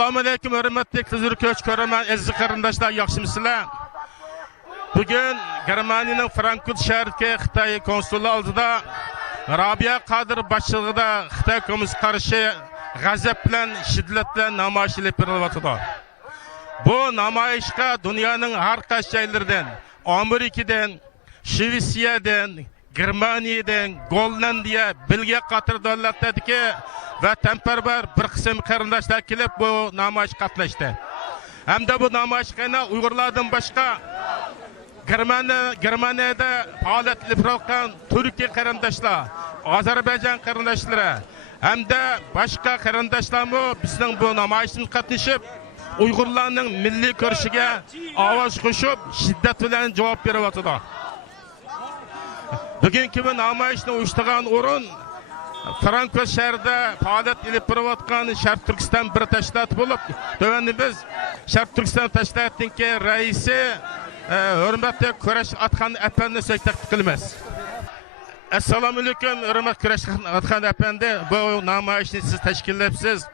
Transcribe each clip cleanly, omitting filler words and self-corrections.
Assalomu alaykum, hurmatli huzur ko'ch ko'raman, aziz qarindoshlar, yaxshimisizlar? Bugun Germaniyaning Frankfurt shahridagi Xitoy konsulluğu oldida Rabia Qadir boshchiligida Xitoy kommunist qarshi g'azab bilan shiddat bilan namoyish olib borilyapti. Bu namoyishga dunyoning har qaysi joylaridan, Amerikadan, Shvetsiyadan, Germaniyadan, Gollandiya, Belgiya qator davlatlardagi vatanparvar bir qism qarindoshlar kelib bu namoyish qatnashdi. Hamda bu namoyishga Uyg'urlardan boshqa Germaniyada faoliyat olib turgan Turkiya qarindoshlar, Ozarbayjon qarindoshlari hamda boshqa qarindoshlarmi bizning bu namoyishimizga qatnashib, Uyg'urlarning milliy ko'rishiga ovoz qo'shib, shiddat bilan javob beryapti. Bugungi bu namoyishni uyushtirgan o'rin Frankfurt shahrida faoliyat olib borayotgan Sharq Turkiston bir tashkilot bo'lib, tovanni biz Sharq Turkiston tashkilotining raisi hurmatli Kurash Atxan apandi so'ktak qilamiz. Assalomu alaykum, hurmatli Kurash Atxan apandi, bu namoyishni siz tashkillayapsiz.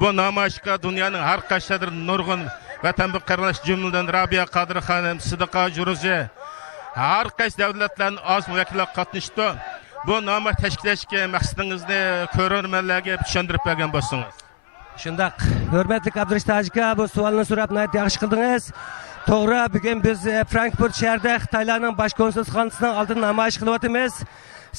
Bu namoyishga dunyoning har qaysi nurg'un vatanparvar qarindosh jumladan Rabia Qadir xonim, Sidiqa Juruzi, har qaysi davlatlarning oz vakillar qatnashdi. Bu namoyish tashkillashga maqsadingizni ko'rarmanlarga tushuntirib bergan bo'lsangiz. Shundaq, hurmatli Abdurashid aka, bu savolni so'rab yaxshi qildingiz. To'g'ri, bugun biz Frankfurt shahrida Xitoylarning bosh konsulxonasining oldida namoyish qilyapmiz.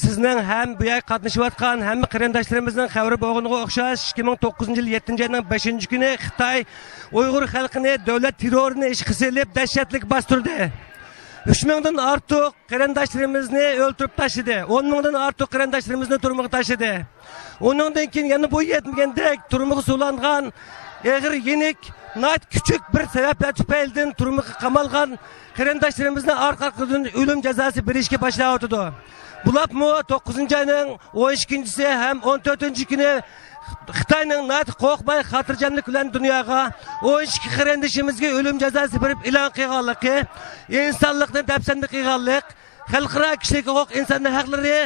Sizning ham bu yerga qatnashayotgan hamma qarindoshlarimizning xabari bo'lganiga o'xshash 2009-yil 7-oyning 5-kuni Xitoy Uyg'ur xalqini davlat terrorini ishga solib dahshatli bostirdi. 3000'dan ortiq qarindoshlarimizni o'ldirib tashladi. 10,000'dan ortiq qarindoshlarimizni turmuqqa tashladi. Uningdan keyin yana bu yetmagandek turmuqqa sulangan eg'ir yenik nayt küçük bir sebepler tüpeyldin turmuqqa qamalgan qarindoshlarimizni orqa-orqadan o'lim jazosi berishga boshladi. Bularmi 9-oyning 12-si ham 14-kuni Xitoyning nayt qo'rqmay xotirjamlik bilan dunyoga 12 qarindoshimizga o'lim jazosi berib e'lon qilganligi, insonlikni dafsanda qilganlik, xalqaro kishilik huquq inson haqlari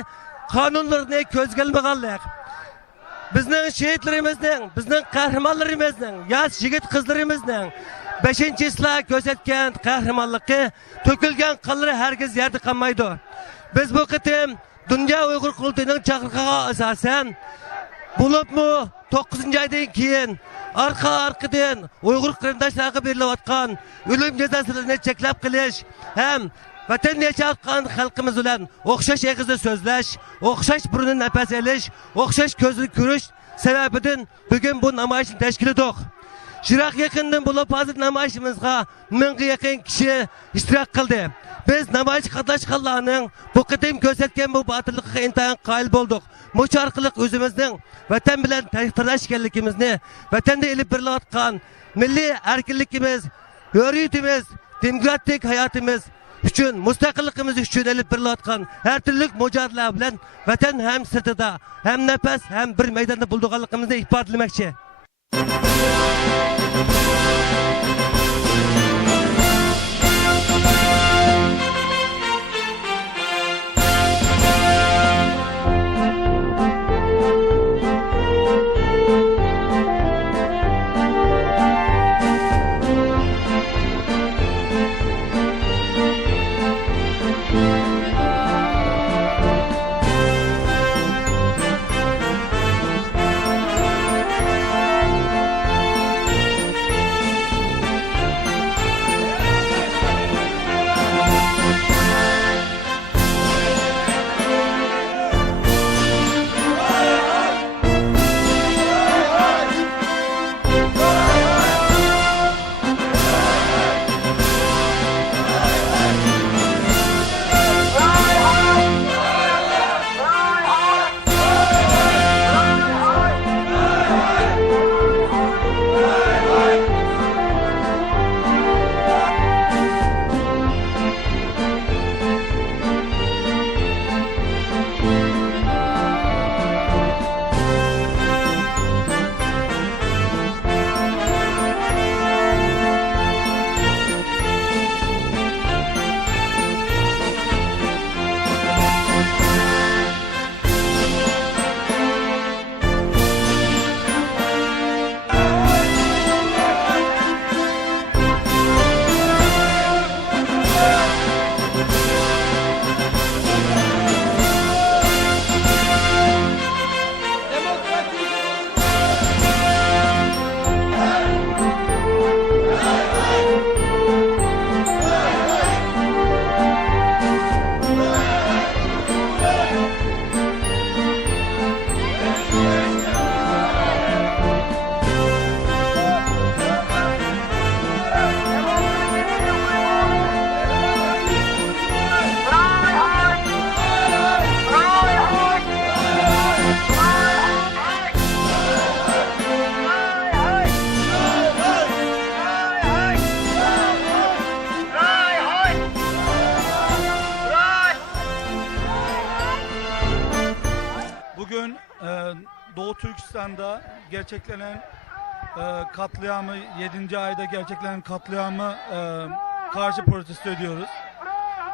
qonunlarini ko'zga ilmaganlik. Bizning shehidlarimizning, bizning qahramonlarimizning, yosh yigit qizlarimizning 5-islar ko'rsatgan qahramonligi, to'kilgan qonlari hargiz yerda qolmaydi. Biz bu qitim Dunyo Uyg'ur qurultiyining chaqiriqiga asosan bo'libmi 9-oydan keyin arqa-arqadan Uyg'ur qarindoshlarga berilayotgan o'lim jazosini cheklab qilish ham vatanni yashayotgan xalqimiz bilan o'xshash eg'izda so'zlash, o'xshash burunni nafas olish, o'xshash ko'zni ko'rish sababidan bugun bu namoyishni tashkil etdik. Shiroq yaqindan bo'lib hozir namoyishimizga 1000 ga yaqin kishi ishtirok qildi. Biz namoyish qatnashganlarning bu qitim ko'rsatgan bu botirligiga intayin qoyil bo'ldik. Mush orqali o'zimizning vatan bilan tartiblanishganligimizni, vatanda elib berilayotgan milliy erkinligimiz, hurriyatimiz, demokratik hayotimiz uchun, mustaqilligimiz uchun elib berilayotgan har turli mujodala bilan vatan ham sirtida, ham nafas, ham bir maydonda bo'lganligimizni ifodalamoqchi. Türkistan'da gerçeklenen katliamı, 7. ayda gerçeklenen katliamı karşı protesto ediyoruz.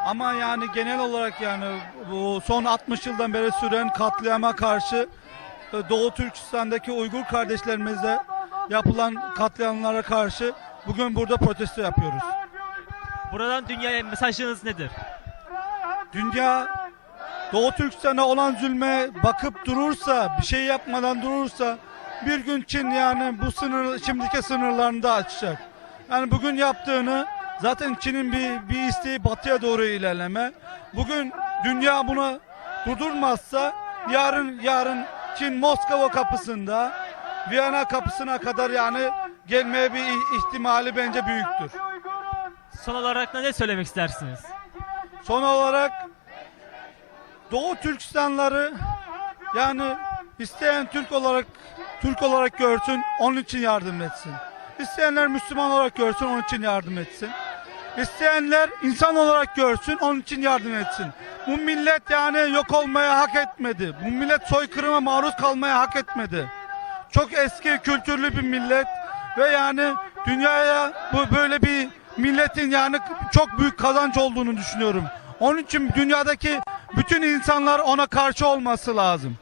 Ama yani genel olarak yani bu son 60 yıldan beri süren katliama karşı Doğu Türkistan'daki Uygur kardeşlerimize yapılan katliamlara karşı bugün burada protesto yapıyoruz. Buradan dünyaya mesajınız nedir? Dünya Doğu Türkistan'a olan zulme bakıp durursa, bir şey yapmadan durursa bir gün Çin yani bu şimdiki sınırlarını da açacak. Yani bugün yaptığını zaten Çin'in bir isteği batıya doğru ilerleme. Bugün dünya buna durdurmazsa yarın Çin Moskova kapısında Viyana kapısına kadar yani gelmeye bir ihtimali bence büyüktür. Son olarak ne söylemek istersiniz? Son olarak Doğu Türkistanları yani isteyen Türk olarak görsün, onun için yardım etsin. İsteyenler Müslüman olarak görsün, onun için yardım etsin. İsteyenler insan olarak görsün, onun için yardım etsin. Bu millet yani yok olmaya hak etmedi. Bu millet soykırıma maruz kalmaya hak etmedi. Çok eski kültürlü bir millet ve yani dünyaya bu böyle bir milletin yani çok büyük kazanç olduğunu düşünüyorum. Onun için dünyadaki bütün insanlar ona karşı olması lazım.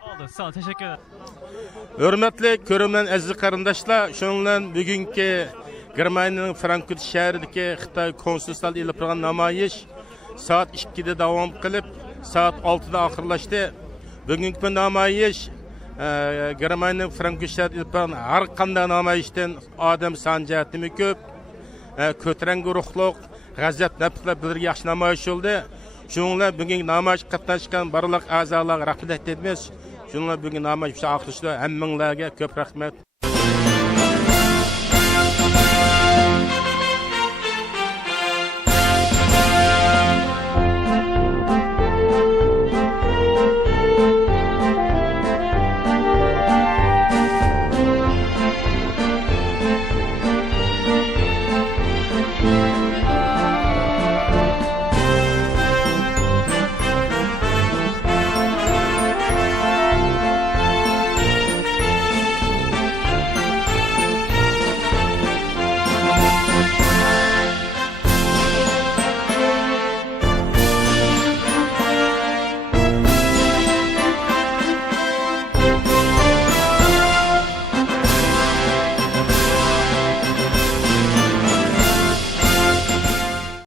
Oldu. Sağ ol. Teşekkür ederim. Hürmetli көрерmen aziz qarindoshlar, shuningdan bugungi Germaniyaning Frankfurt shahridagi Xitoy konsulsal ilib turgan namoyish soat 2da davom qilib, soat 6da oxirlashdi. Bugungi bu namoyish Germaniyaning Frankfurt shahrida ilib turgan har qanday namoyishdan odam soni jihatdan ko'p, ko'tarangi ruhliq, g'azab nafslar bir yaxshi namoyish bo'ldi. Shuningdan bugungi namoyish qatnashgan barliq a'zolarga rahmat aytamiz. Shuningdan bugungi namoyish oxirlashdi. Hammanglarga ko'p rahmat.